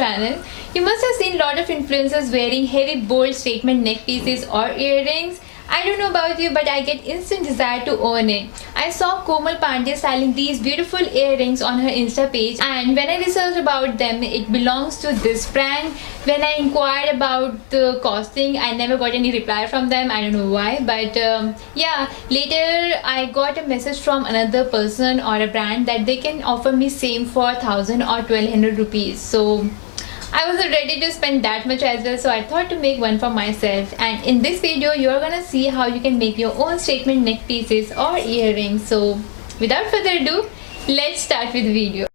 channel. You must have seen a lot of influencers wearing heavy bold statement neck pieces or earrings. I don't know about you, but I get instant desire to own it. I saw Komal Pandey styling these beautiful earrings on her Insta page, and when I researched about them, it belongs to this brand. When I inquired about the costing, I never got any reply from them. I don't know why, but yeah, later I got a message from another person or a brand that they can offer me same for 1000 or 1200 rupees. So I wasn't ready to spend that much as well, so I thought to make one for myself. And in this video, you're gonna see how you can make your own statement neck pieces or earrings. So without further ado, let's start with the video.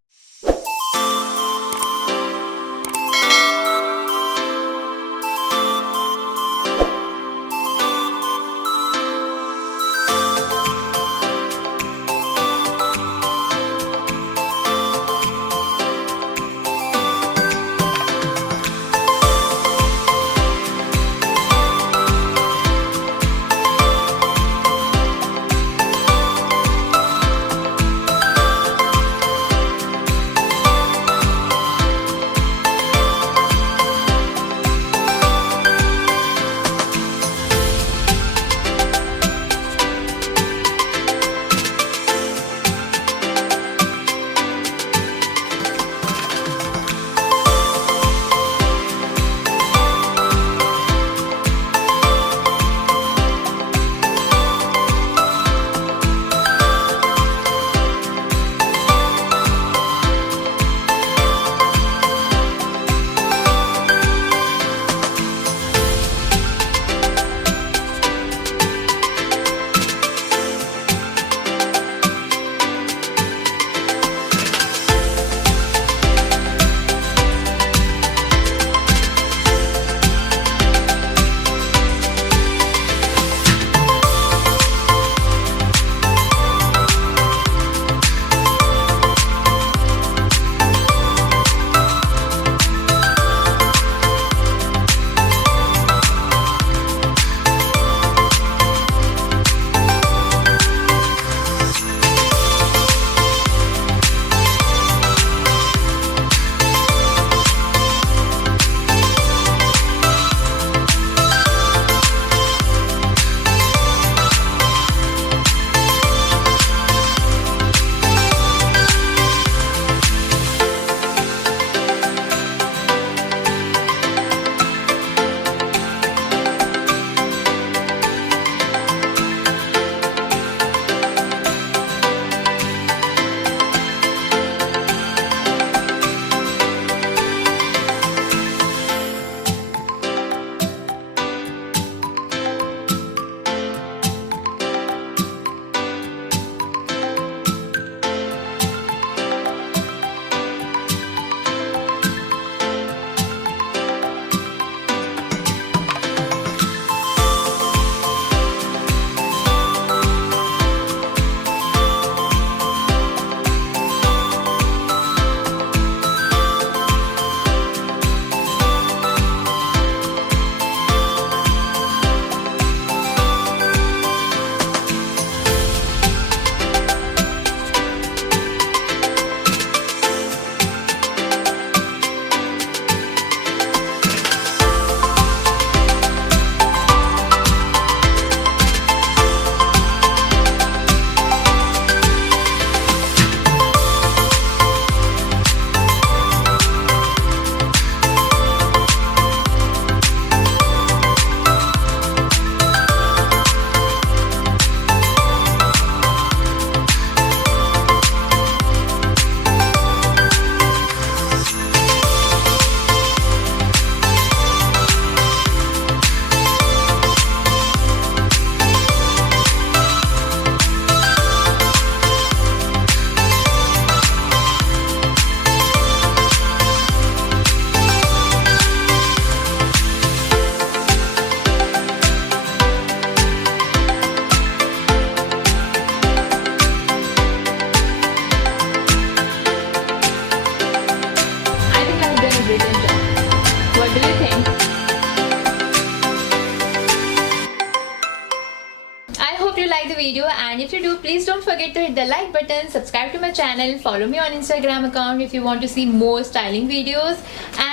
video, and if you do, please don't forget to hit the like button, subscribe to my channel, follow me on Instagram account if you want to see more styling videos,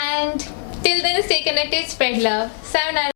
and till then stay connected, spread love. Sayonara.